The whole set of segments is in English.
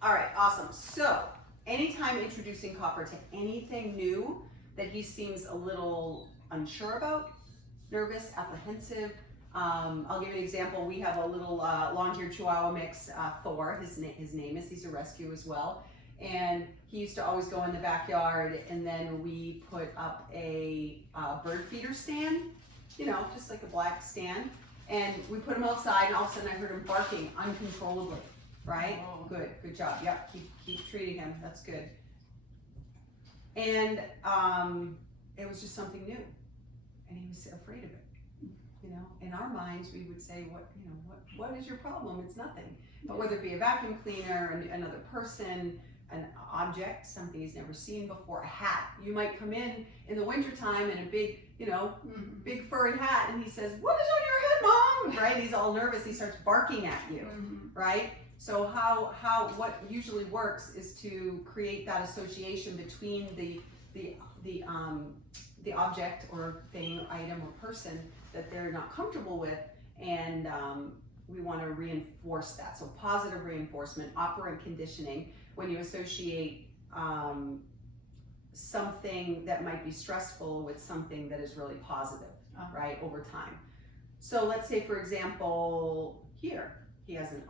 All right, awesome. So anytime introducing Copper to anything new that he seems a little unsure about, nervous, apprehensive, I'll give you an example. We have a little long-haired Chihuahua mix, Thor. His name is. He's a rescue as well. And he used to always go in the backyard, and then we put up a bird feeder stand, you know, just like a black stand. And we put him outside, and all of a sudden I heard him barking uncontrollably. Right? Oh. Good job. Yep, keep treating him. That's good. And it was just something new, and he was afraid of it. You know, in our minds, we would say, what is your problem? It's nothing. But whether it be a vacuum cleaner, another person, an object, something he's never seen before, a hat. You might come in the wintertime in a big, big furry hat, and he says, "What is on your head, Mom?" Right? He's all nervous. He starts barking at you, right? So what usually works is to create that association between the object or thing, item, or person that they're not comfortable with, and we want to reinforce that. So positive reinforcement, operant conditioning, when you associate something that might be stressful with something that is really positive, right, over time. So let's say, for example, here, he hasn't,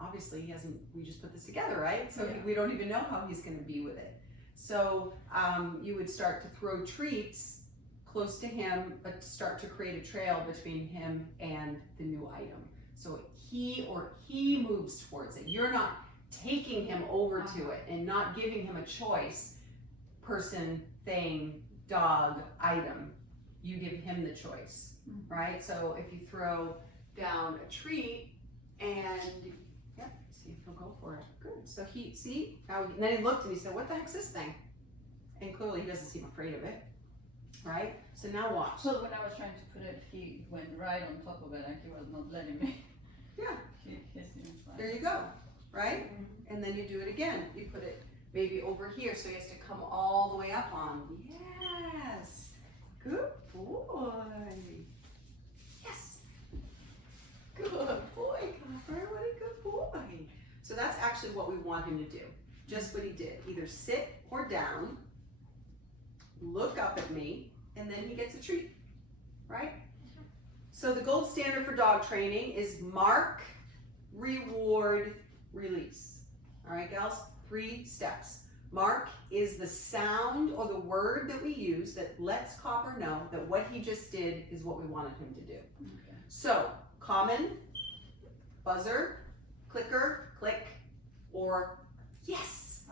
we just put this together, right? So we don't even know how he's going to be with it. So you would start to throw treats close to him, but start to create a trail between him and the new item. So he moves towards it. You're not taking him over to it and not giving him a choice, person, thing, dog, item. You give him the choice, right? So if you throw down a treat and see if he'll go for it. Good. So and then he looked and he said, "What the heck's this thing?" And clearly he doesn't seem afraid of it, right? So now watch. So when I was trying to put it, he went right on top of it and he was not letting me. Yeah. He seems like... There you go, right? And then you do it again. You put it maybe over here so he has to come all the way up on. Yes. Good boy. Yes. Good boy, Copper. What a good boy. So that's actually what we want him to do. Just what he did. Either sit or down, look up at me, and then he gets a treat, right? So the gold standard for dog training is mark, reward, release. All right, gals? 3 steps. Mark is the sound or the word that we use that lets Copper know that what he just did is what we wanted him to do. Okay. So, common, buzzer, clicker, click, or yes.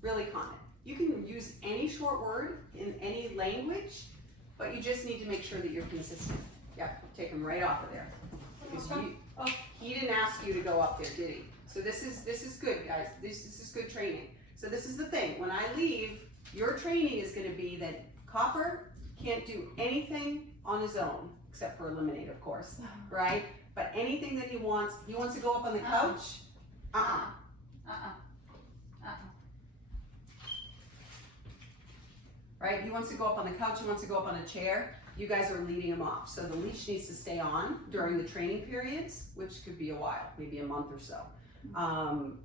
Really common. You can use any short word in any language, but you just need to make sure that you're consistent. Yep, take him right off of there. Because he didn't ask you to go up there, did he? So this is good, guys. This is good training. So this is the thing. When I leave, your training is going to be that Copper can't do anything on his own, except for eliminate, of course, right? But anything that he wants to go up on the couch. Right? He wants to go up on the couch. He wants to go up on a chair. You guys are leading him off. So the leash needs to stay on during the training periods, which could be a while, maybe a month or so.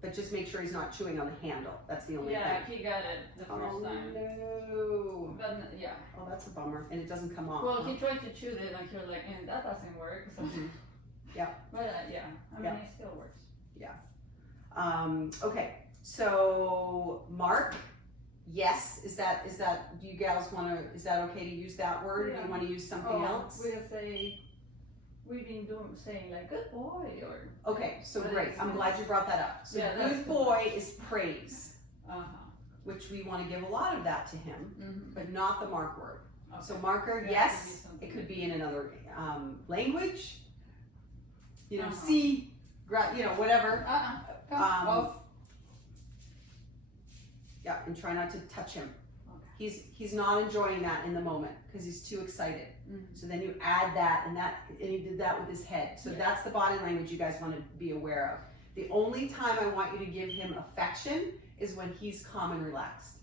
But just make sure he's not chewing on the handle. That's the only thing. Yeah, he got it the first time. No. But yeah. Oh, that's a bummer. And it doesn't come off. Well, he tried to chew it and he was like, and that doesn't work. So. Yeah. But yeah, I mean, it still works. Yeah. Okay. So Mark, yes. Is that? Do you gals want to? Is that okay to use that word? Or do you want to use something else? We'll say. We've been saying like good boy or. Okay, so great. I'm glad you brought that up. So yeah, good boy is praise, which we want to give a lot of that to him, but not the mark word. Okay. So marker, yes, it could be in another language. You know, see, whatever. Yeah, and try not to touch him. Okay. He's not enjoying that in the moment because he's too excited. So then you add that, and he did that with his head. So that's the body language you guys want to be aware of. The only time I want you to give him affection is when he's calm and relaxed,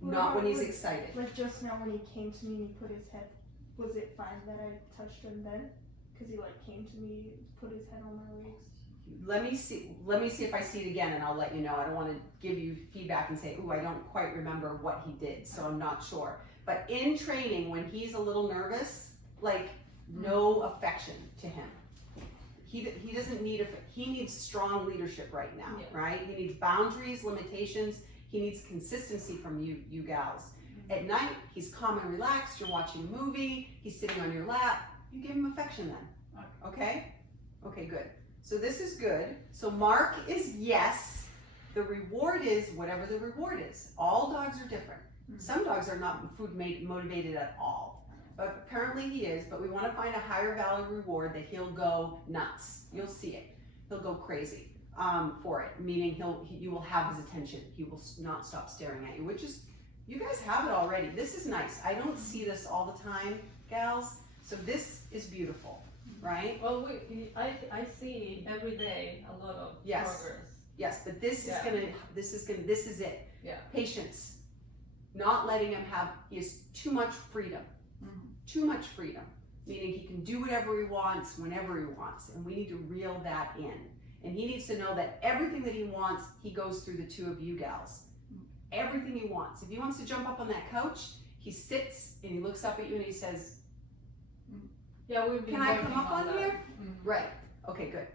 not when he's excited. Like just now when he came to me and he put his head, was it fine that I touched him then? Because he like came to me, put his head on my waist. let me see if I see it again and I'll let you know. I don't want to give you feedback and say, ooh, I don't quite remember what he did, so I'm not sure. But in training, when he's a little nervous, like no affection to him. He doesn't need he needs strong leadership right now, Yeah. right? He needs boundaries, limitations. He needs consistency from you gals. At night, he's calm and relaxed. You're watching a movie. He's sitting on your lap. You give him affection then. Okay? Okay, good. So this is good. So mark is yes. The reward is whatever the reward is. All dogs are different. Some dogs are not food motivated at all. But apparently he is, but we want to find a higher value reward that he'll go nuts. You'll see it. He'll go crazy for it, meaning you will have his attention. He will not stop staring at you, which is, you guys have it already. This is nice. I don't see this all the time, gals. So this is beautiful, right? Well, I see every day a lot of Yes. progress. Yes, but this is it. Yeah. Patience. Not letting him he has too much freedom. Too much freedom. Meaning he can do whatever he wants, whenever he wants. And we need to reel that in. And he needs to know that everything that he wants, he goes through the two of you gals. Everything he wants. If he wants to jump up on that couch, he sits and he looks up at you and he says, Yeah, we've been can I working come up on that. here? Right. Okay, good.